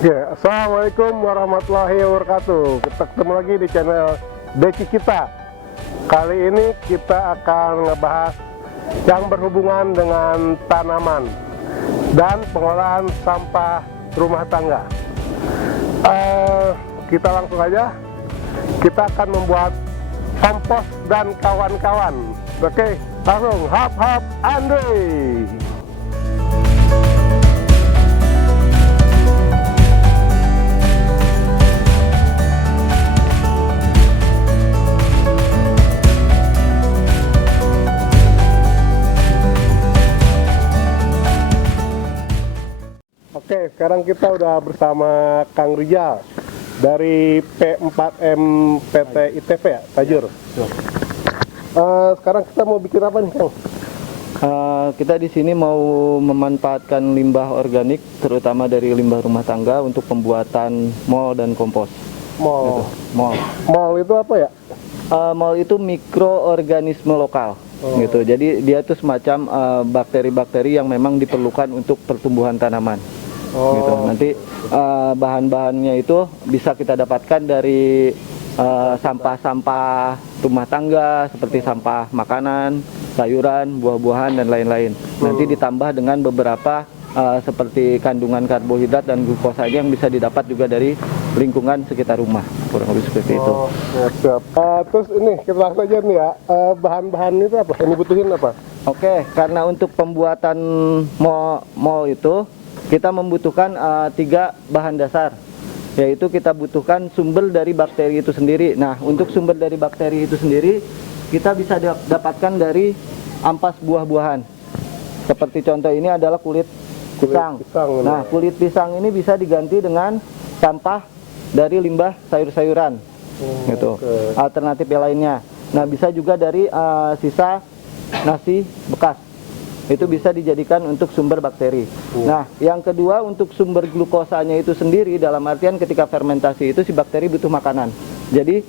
Ya, Assalamualaikum warahmatullahi wabarakatuh. Kita ketemu lagi di channel Deci kita. Kali ini kita akan ngebahas yang berhubungan dengan tanaman dan pengolahan sampah rumah tangga. Kita langsung aja. Kita akan membuat kompos dan kawan-kawan. Oke, langsung hap Andre. Oke, sekarang kita udah bersama Kang Rijal dari P4M PT ITP ya, Tajur. Sekarang kita mau bikin apa nih, Kang? Kita di sini mau memanfaatkan limbah organik, terutama dari limbah rumah tangga untuk pembuatan mol dan kompos. Mol. Gitu. Mol. Mol itu apa ya? Mol itu mikroorganisme lokal. Gitu. Jadi dia itu semacam bakteri-bakteri yang memang diperlukan untuk pertumbuhan tanaman. Gitu. Nanti bahan-bahannya itu bisa kita dapatkan dari sampah-sampah rumah tangga seperti sampah makanan, sayuran, buah-buahan dan lain-lain. Nanti ditambah dengan beberapa seperti kandungan karbohidrat dan glukosanya yang bisa didapat juga dari lingkungan sekitar rumah, kurang lebih seperti itu. Siap. Terus ini kita langsung aja nih ya, bahan-bahan itu apa? Yang dibutuhin apa? Oke, karena untuk pembuatan mol itu kita membutuhkan 3 bahan dasar, yaitu kita butuhkan sumber dari bakteri itu sendiri. Nah, untuk sumber dari bakteri itu sendiri kita bisa dapatkan dari ampas buah-buahan. Seperti contoh ini adalah kulit pisang. Nah, kulit pisang ini bisa diganti dengan sampah dari limbah sayur-sayuran. Gitu. Alternatif yang lainnya. Nah, bisa juga dari sisa nasi bekas. Itu bisa dijadikan untuk sumber bakteri. Nah, yang kedua untuk sumber glukosanya itu sendiri, dalam artian ketika fermentasi itu si bakteri butuh makanan. Jadi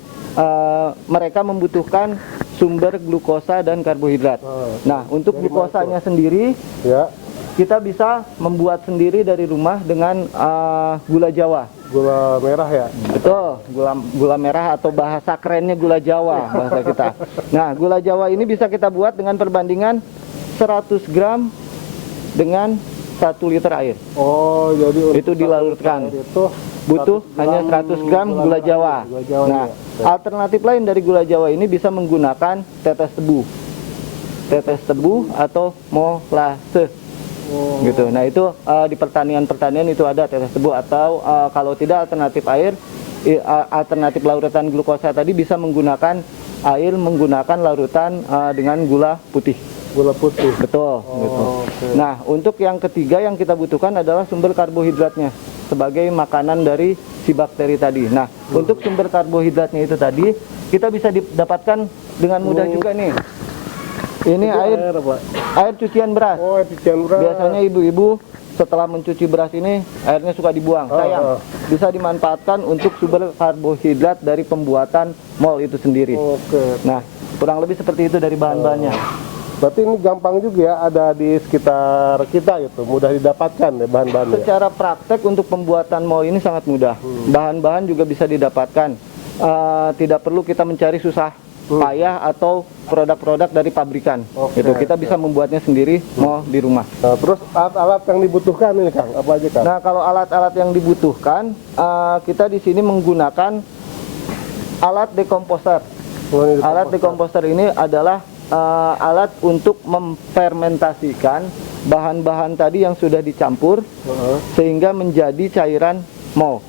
mereka membutuhkan sumber glukosa dan karbohidrat. Nah, untuk glukosanya sendiri kita bisa membuat sendiri dari rumah dengan gula Jawa. Gula merah ya? Betul, gula merah atau bahasa kerennya gula Jawa bahasa kita. Nah, gula Jawa ini bisa kita buat dengan perbandingan 100 gram dengan 1 liter air. Oh, jadi itu dilarutkan. Itu butuh hanya 100 gram gula Jawa. Nah, alternatif lain dari gula Jawa ini bisa menggunakan tetes tebu. Tetes tebu atau molase. Gitu. Nah, itu di pertanian itu ada tetes tebu, atau kalau tidak alternatif air, alternatif larutan glukosa tadi bisa menggunakan air menggunakan larutan dengan gula putih. Gula putih. Betul. Gitu. Nah, untuk yang ketiga yang kita butuhkan adalah sumber karbohidratnya sebagai makanan dari si bakteri tadi. Nah, untuk sumber karbohidratnya itu tadi kita bisa didapatkan dengan mudah juga nih. Ini air cucian beras. Oh, air cucian beras. Biasanya ibu-ibu setelah mencuci beras ini airnya suka dibuang. Sayang. Bisa dimanfaatkan untuk sumber karbohidrat dari pembuatan mol itu sendiri. Nah, kurang lebih seperti itu dari bahan-bahannya. Berarti ini gampang juga ya, ada di sekitar kita gitu, mudah didapatkan ya bahan-bahannya. Secara praktek untuk pembuatan mol ini sangat mudah. Bahan-bahan juga bisa didapatkan. Tidak perlu kita mencari susah payah atau produk-produk dari pabrikan. Gitu. Kita bisa membuatnya sendiri mau di rumah. Nah, terus alat-alat yang dibutuhkan ini, Kang, apa aja, Kang? Nah, kalau alat-alat yang dibutuhkan, kita di sini menggunakan alat dekomposer. Alat dekomposer ini adalah alat untuk memfermentasikan bahan-bahan tadi yang sudah dicampur sehingga menjadi cairan mol.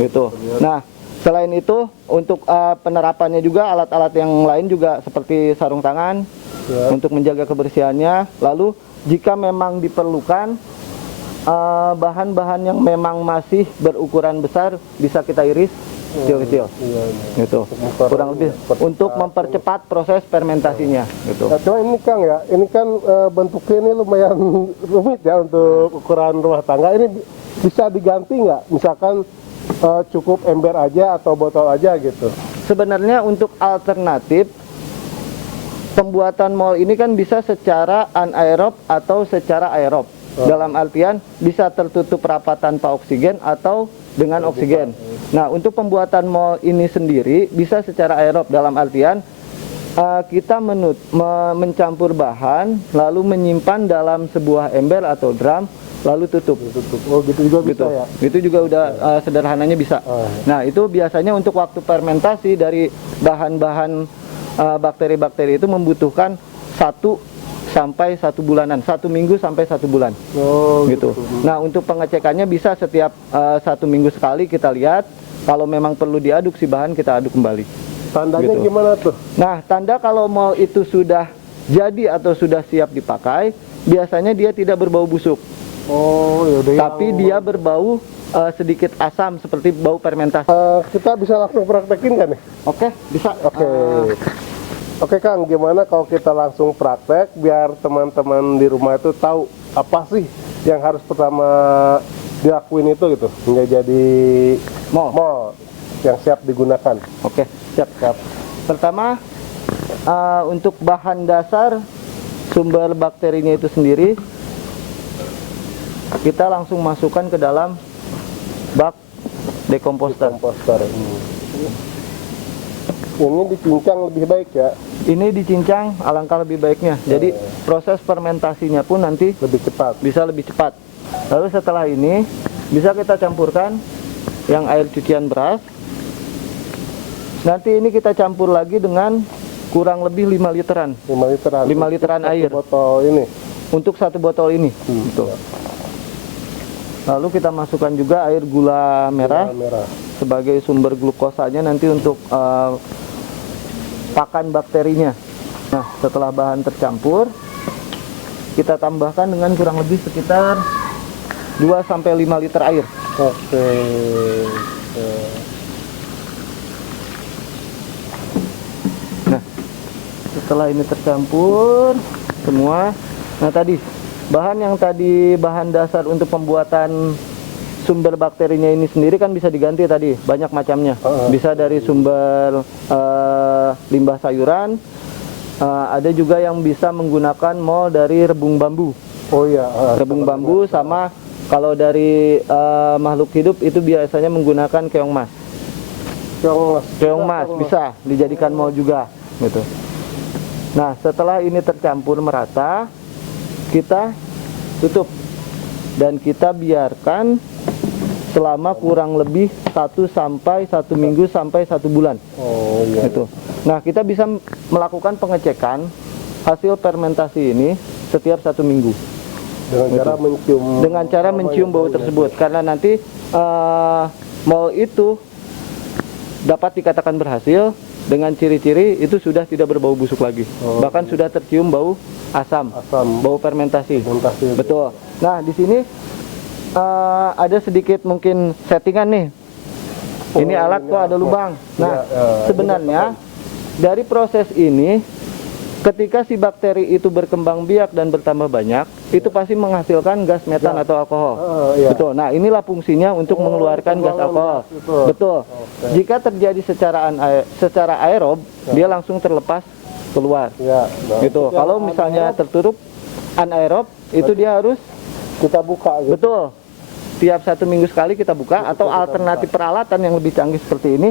Gitu. Nah, selain itu untuk penerapannya juga alat-alat yang lain juga seperti sarung tangan untuk menjaga kebersihannya. Lalu jika memang diperlukan bahan-bahan yang memang masih berukuran besar bisa kita iris kecil-kecil, gitu. Kurang lebih untuk mempercepat proses fermentasinya, gitu. Nah, cuma ini, Kang, ya, ini kan bentuknya ini lumayan rumit ya untuk ukuran rumah tangga. Ini bisa diganti nggak? Misalkan cukup ember aja atau botol aja gitu. Sebenarnya untuk alternatif pembuatan mol ini kan bisa secara anaerob atau secara aerob. Dalam artian bisa tertutup rapat tanpa oksigen atau dengan oksigen. Nah, untuk pembuatan mol ini sendiri bisa secara aerob, dalam artian kita mencampur bahan lalu menyimpan dalam sebuah ember atau drum lalu tutup. Oh, gitu juga bisa Gitu. ya. Itu juga udah sederhananya bisa. Nah, itu biasanya untuk waktu fermentasi dari bahan-bahan bakteri-bakteri itu membutuhkan 1 sampai 1 bulanan, 1 minggu sampai 1 bulan. Oh, Gitu. Nah, untuk pengecekannya bisa setiap 1 minggu sekali kita lihat. Kalau memang perlu diaduk si bahan, kita aduk kembali. Tandanya Gitu. gimana tuh? Nah, tanda kalau mol itu sudah jadi atau sudah siap dipakai, biasanya dia tidak berbau busuk, Oh, yaudah. tapi dia berbau sedikit asam seperti bau fermentasi. Kita bisa langsung praktekin kan nih? Oke, bisa. Oke. Oke Kang, gimana kalau kita langsung praktek biar teman-teman di rumah itu tahu apa sih yang harus pertama dilakuin itu gitu hingga jadi mol yang siap digunakan. Oke, siap. Pertama, untuk bahan dasar sumber bakterinya itu sendiri, kita langsung masukkan ke dalam bak dekomposter. Komposter. Ini dicincang lebih baik ya, Ini dicincang alangkah lebih baiknya. Jadi proses fermentasinya pun nanti lebih cepat. bisa lebih cepat. Lalu setelah ini bisa kita campurkan yang air cucian beras. Nanti ini kita campur lagi dengan kurang lebih 5 literan 5 literan. 5 literan Satu air botol ini. untuk 1 botol ini. Gitu. Lalu kita masukkan juga air gula merah Merah. sebagai sumber glukosanya nanti untuk pakan bakterinya. Nah, setelah bahan tercampur, kita tambahkan dengan kurang lebih sekitar 2-5 liter air. Oke. Nah, setelah ini tercampur semua, nah tadi bahan dasar untuk pembuatan sumber bakterinya ini sendiri kan bisa diganti tadi, banyak macamnya. Bisa dari sumber limbah sayuran, ada juga yang bisa menggunakan mol dari rebung bambu. Oh iya. Rebung bambu sama kalau dari makhluk hidup itu biasanya menggunakan keong mas. Keong mas bisa dijadikan mol juga, gitu. Nah, setelah ini tercampur merata, kita tutup dan kita biarkan selama kurang lebih 1 minggu sampai 1 bulan. Oh iya. Gitu. Nah, kita bisa melakukan pengecekan hasil fermentasi ini setiap 1 minggu Dengan cara mencium bau tersebut, karena nanti mol itu dapat dikatakan berhasil dengan ciri-ciri itu sudah tidak berbau busuk lagi, bahkan sudah tercium bau asam, bau fermentasi. Betul. Nah, di sini ada sedikit mungkin settingan nih. Ini alat kok ada lubang. Nah, sebenarnya dari proses ini, ketika si bakteri itu berkembang biak dan bertambah banyak, itu pasti menghasilkan gas metan atau alkohol. Betul. Nah, inilah fungsinya untuk mengeluarkan gas alkohol. Betul. Jika terjadi secara aerob, dia langsung terlepas keluar. Gitu. Kalau misalnya tertutup anaerob, itu dia harus kita buka. Gitu. Betul. Tiap 1 minggu sekali kita buka, atau alternatif peralatan yang lebih canggih seperti ini.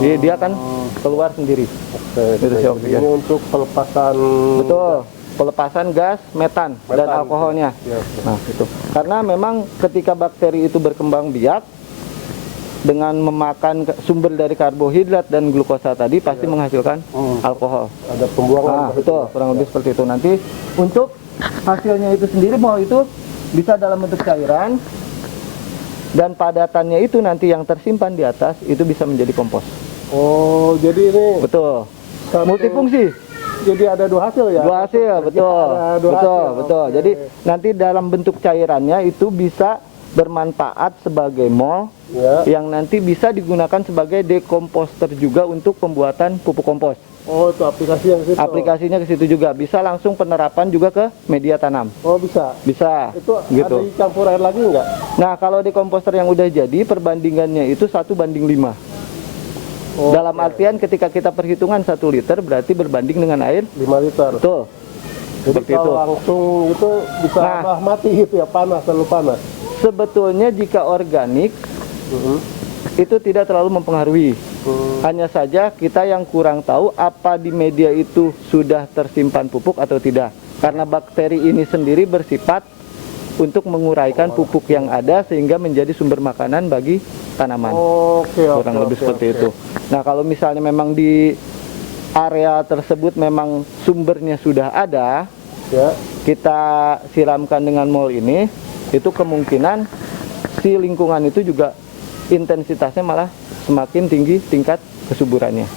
Dia akan keluar sendiri. Ini untuk pelepasan. Betul. Pelepasan gas metan dan alkoholnya. Nah, itu. Karena memang ketika bakteri itu berkembang biak dengan memakan sumber dari karbohidrat dan glukosa tadi pasti menghasilkan alkohol. Ada pembuangan. Nah, betul, kurang lebih seperti itu. Nanti untuk hasilnya itu sendiri mau itu bisa dalam bentuk cairan, dan padatannya itu nanti yang tersimpan di atas itu bisa menjadi kompos. Oh, jadi ini Betul. Multifungsi. Jadi ada 2 hasil ya? 2 hasil, betul. Betul. Oke. Jadi nanti dalam bentuk cairannya itu bisa bermanfaat sebagai mol yang nanti bisa digunakan sebagai dekomposter juga untuk pembuatan pupuk kompos. Oh, itu aplikasi yang ke situ. Aplikasinya ke situ juga. Bisa langsung penerapan juga ke media tanam. Oh, bisa. Bisa. Itu gitu. ada dicampur air lagi nggak? Nah, kalau di komposter yang udah jadi, perbandingannya itu 1:5. Dalam artian ketika kita perhitungan 1 liter berarti berbanding dengan air 5 liter. Betul. Jadi seperti itu. kalau langsung itu bisa Nah. mati gitu ya, panas, terlalu panas. Sebetulnya jika organik itu tidak terlalu mempengaruhi. Hanya saja kita yang kurang tahu apa di media itu sudah tersimpan pupuk atau tidak. Karena bakteri ini sendiri bersifat untuk menguraikan pupuk yang ada sehingga menjadi sumber makanan bagi tanaman. Kurang lebih seperti itu. Nah, kalau misalnya memang di area tersebut memang sumbernya sudah ada, Ya. kita siramkan dengan mol ini, itu kemungkinan si lingkungan itu juga intensitasnya malah semakin tinggi tingkat kesuburannya.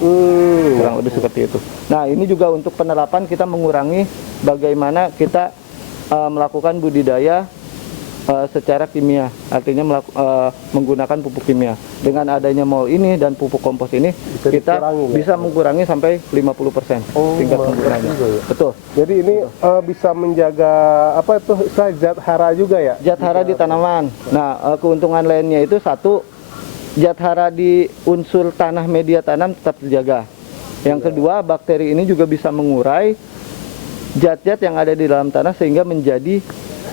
Kurang lebih seperti itu. Nah, ini juga untuk penerapan kita mengurangi bagaimana kita melakukan budidaya secara kimia, artinya menggunakan pupuk kimia. Dengan adanya mol ini dan pupuk kompos ini, kita bisa mengurangi sampai 50% tingkat penggunaannya. Ya? Betul. Jadi ini bisa menjaga apa itu zat hara juga ya? Zat hara di tanaman. Nah, keuntungan lainnya itu satu, zat hara di unsur tanah media tanam tetap terjaga. Yang kedua, bakteri ini juga bisa mengurai zat-zat yang ada di dalam tanah sehingga menjadi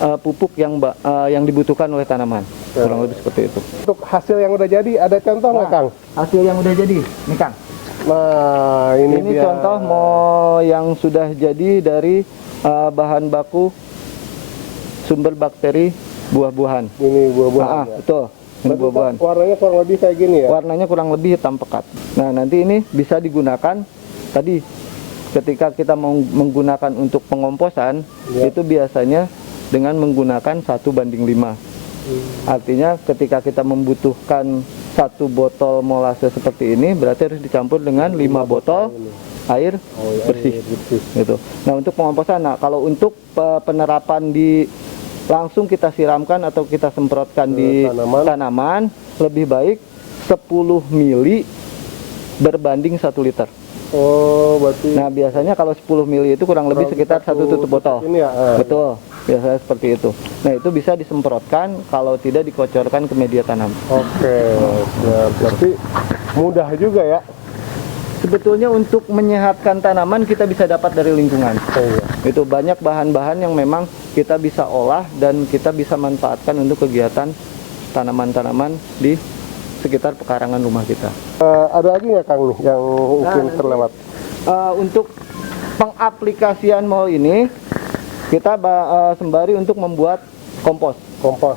pupuk yang dibutuhkan oleh tanaman. Kurang lebih seperti itu. Untuk hasil yang udah jadi ada contoh nggak, Kang? Hasil yang udah jadi, nih Kang. Nah, ini dia. Contoh yang sudah jadi dari bahan baku sumber bakteri buah-buahan. Ini buah-buahan. Ya? Betul. Ini buah-buahan. Warnanya kurang lebih kayak gini ya? Warnanya kurang lebih hitam pekat. Nah, nanti ini bisa digunakan tadi ketika kita menggunakan untuk pengomposan, itu biasanya dengan menggunakan 1:5. Artinya ketika kita membutuhkan 1 botol molase seperti ini, berarti harus dicampur dengan 5 botol air bersih. Gitu. Nah, untuk pengomposan, kalau untuk penerapan langsung kita siramkan atau kita semprotkan di tanaman, lebih baik 10 mili berbanding 1 liter. Berarti. Nah, biasanya kalau 10 mili itu kurang lebih sekitar 1 tutup botol. Ini ya? Betul, biasanya seperti itu. Nah, itu bisa disemprotkan, kalau tidak dikocorkan ke media tanam. Oke, ya, berarti mudah juga ya? Sebetulnya untuk menyehatkan tanaman kita bisa dapat dari lingkungan. Iya. Itu banyak bahan-bahan yang memang kita bisa olah dan kita bisa manfaatkan untuk kegiatan tanaman-tanaman di sekitar pekarangan rumah kita. Ada lagi nggak, Kang, nih yang mungkin terlewat? Untuk pengaplikasian mol ini kita sembari untuk membuat kompos.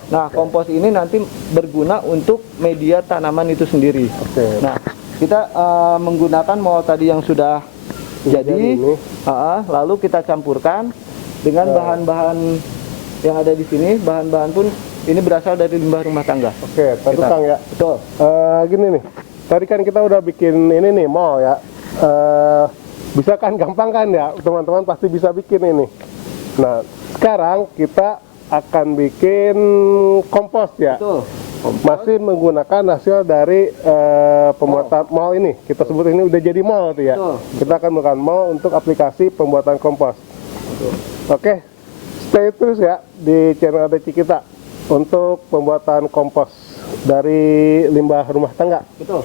Nah, kompos ini nanti berguna untuk media tanaman itu sendiri. Nah, kita menggunakan mol tadi yang sudah jadi, lalu kita campurkan dengan bahan-bahan yang ada di sini. Bahan-bahan pun ini berasal dari limbah rumah tangga. Oke, tentu Kang ya. Betul. Gini nih, tadi kan kita udah bikin ini nih mall ya. Bisa kan, gampang kan ya, teman-teman pasti bisa bikin ini. Nah, sekarang kita akan bikin kompos ya. Betul. Masih menggunakan hasil dari pembuatan mall ini. Kita sebut ini udah jadi mall tuh ya. Betul. Kita akan menggunakan mall untuk aplikasi pembuatan kompos. Betul. Oke, stay terus ya di channel Deci kita untuk pembuatan kompos dari limbah rumah tangga. Betul.